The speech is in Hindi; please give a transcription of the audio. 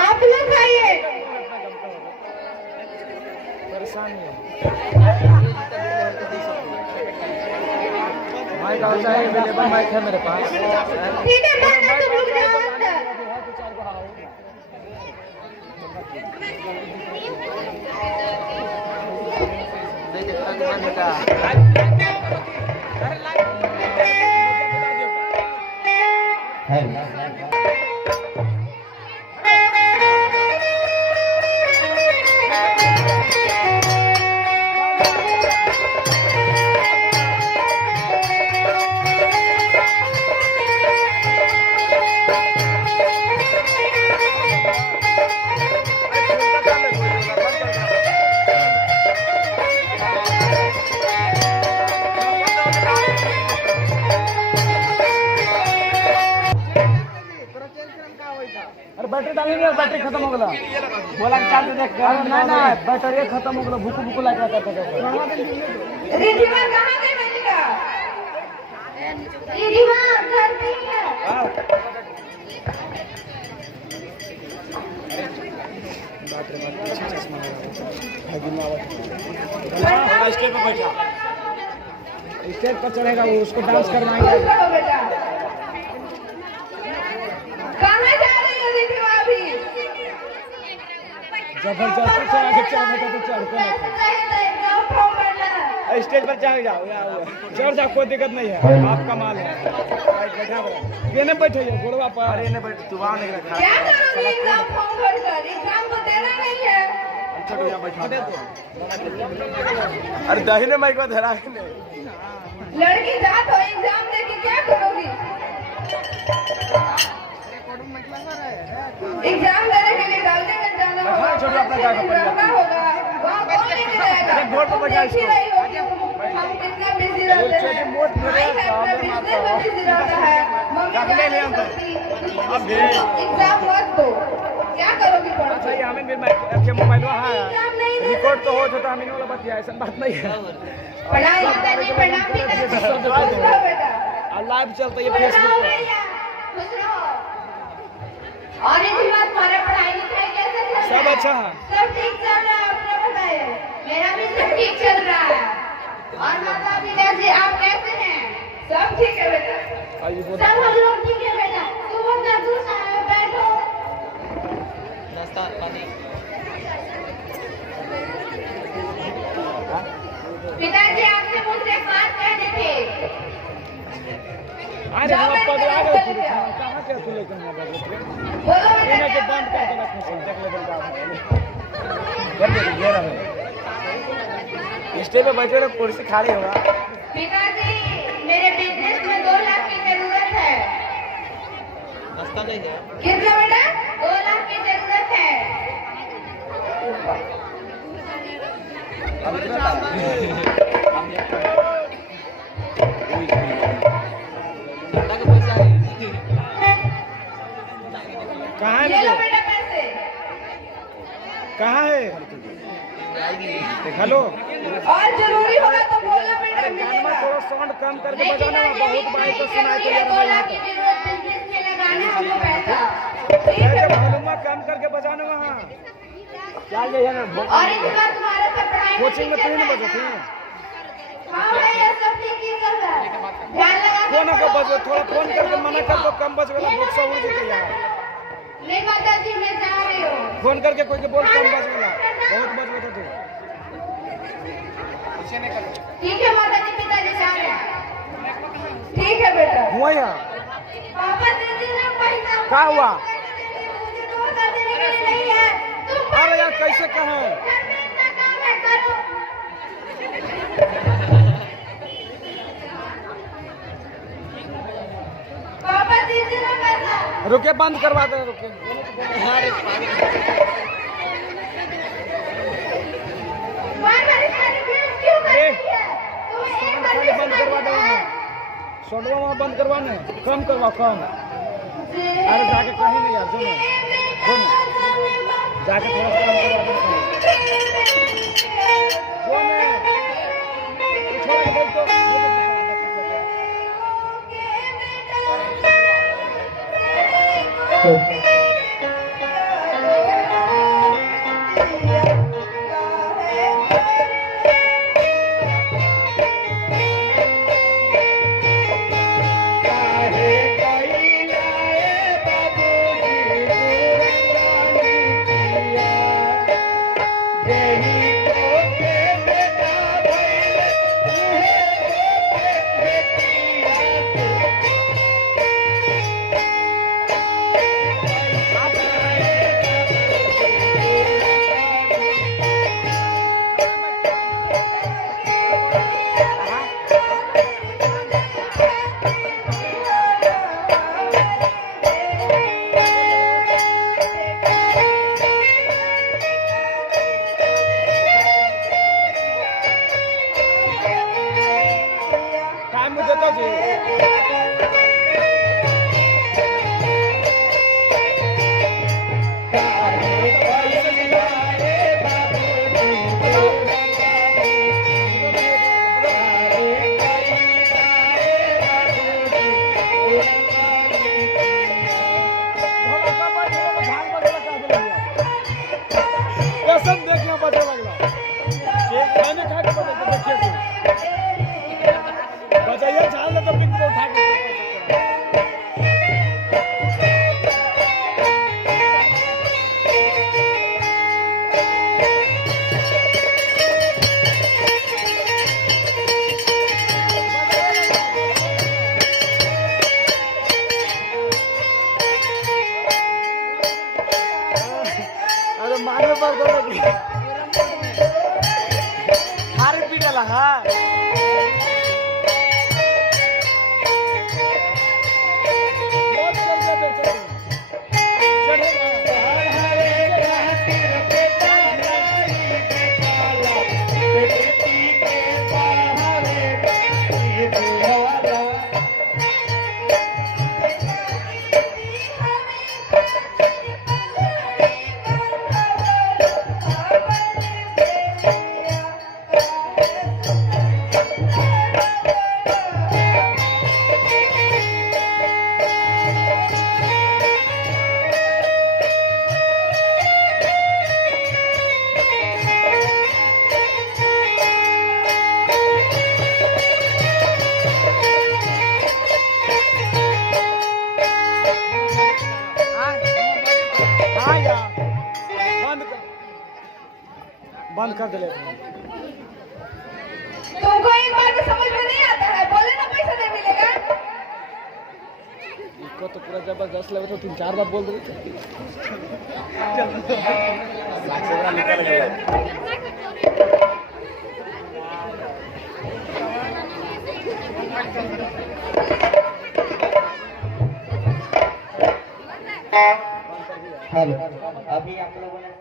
आप लोग खाइए। परेशान माइक अवेलेबल माइक है मेरे पास। ठीक है, मैं तो रुक जाओ अंदर। अरे बैटरी डालेंगे, बैटरी खत्म हो गया। बोला चार्ज देख ना ना बैटरी खत्म हो गया, भूख भूख लग रहा था। रिधिमा कहाँ गई बेटिका? रिधिमा घर पे ही है। स्टेज पर बैठा, स्टेज पर चढ़ेगा वो, उसको डांस करवाएंगे। करो बेटा। कहाँ जा रही हो रिधिमा अभी? जबरदस्ती चढ़ा के चढ़ बेटा तो चढ़ पे स्टेज पर चढ़ जाओ, चढ़ जाओ, कोई दिक्कत नहीं है, आपका माल है। ये नहीं बैठे गोड़वा पर, अरे नहीं बैठ, तू वहाँ नहीं रखा। क्या करोगी एग्जाम फॉर्म भरकर? एग्जाम तो देना नहीं है। अरे दाहिने माइक में धरा है नहीं। लड़की जा तो एग्जाम दे के क्या करोगी? एग्जाम देने के लिए डालने जाना होगा, रहना होगा, वहाँ कौन लेके जाएगा? देख ही रही होगी हम कितना बिजी रहते हैं, भाई है अपना बिजनेस में बिजी रहता है, मम्मी जा नहीं सकती। एग्जाम मत दो, क्या करोगी पढ़ के? मोबाइल एग्जाम नहीं दे रिकॉर्ड तो हो तो हमें वाला बतिया, ऐसा बात नहीं है। पढ़ाई नहीं पढ़ना भी नहीं बेटा। और लाइव चलता है फेसबुक पे। खुश रहो। और ये बात हमारा पढ़ाई लिखाई कैसे चल रहा है? सब अच्छा है। सब ठीक चल रहा है, अपना बताइए। मेरा भी सब ठीक चल रहा है। और माता पिता जी आप कैसे हैं? सब ठीक है बेटा। सब हम लोग ठीक है बेटा। तुम अपना दूसरा बैठो। नाश्ता पानी। पिताजी आपसे मुझसे एक बात कहनी थी। अरे हम पगला गए थे, कहाँ के तू लेकर ना बैठे बोलो बेटा, ये क्या बंद बात करके है? रखना चाहिए, देख ले बंदा ये रहे स्टेज पे बैठे रहे, कुर्सी खाली होगा। पिताजी मेरे बिजनेस में 2 लाख की जरूरत है। नाश्ता नहीं है। कितना बेटा? 2 लाख की जरूरत है। कहाँ ये लो है बेटा पैसे। कहाँ है देखा लो। और जरूरी होगा तो बोलो बेटा, गाना मिलेगा। थोड़ा साउंड कम करके लेकिन बजाना, आज बहुत नहीं बाइक को नहीं सुनाई तो जरूरी है, यार 2 भाई। लाख की जरूरत बिजनेस में लगाना हमको पैसा। ठीक है जब बेटा। मालूम कम करके बजाना वहाँ क्या ये है ना। और इस बार तुम्हारा सब पढ़ाई में कोचिंग में ठीक तू चल नहीं रहा बजती है? है, हाँ भैया सब ठीक ही चल रहा है। ध्यान लगा के फोन को बजे थोड़ा पढ़ो। फोन करके मना कर दो, कम बज गया बहुत सब हो जाते यार। नहीं माता जी मैं जा रही हूँ। फोन करके कोई के बोल कम बज गया, बहुत बज गया तू। ठीक है माता जी, पिताजी जा रहे हैं। ठीक है बेटा। हुआ यहाँ पापा दीदी ने पैसा क्या हुआ? मुझे 2,000 देने के लिए नहीं है। तुम अरे यार कैसे कहें? घर में इतना काम है, करो। पापा दीदी ने पैसा। रुके, बंद करवा दे, रुके। बार-बार इतना रिक्वेस्ट क्यों कर रही है? तुम्हें एक बार खाली भी बंद सुना करवा दो है? वहाँ, सोडवा वहाँ बंद करवाने, कम करवा कम। अरे जाके कहीं नहीं यार, सुनो जाके थोड़ा सा कम करवा दो। काय मुद्दत सब देखना पता लगला मैंने खा के पता देखिए बचाइए झाल तो पिक को उठा के अरे मारे पर दो लगी हारे पीड़ेला हां बंद कर दे तुमको एक बार भी समझ में नहीं आता है बोले ना पैसा नहीं मिलेगा इसको तो पूरा जबरदस्त लगे तो 3-4 बार बोल दो निकल गया हेलो अभी आप लोगों ने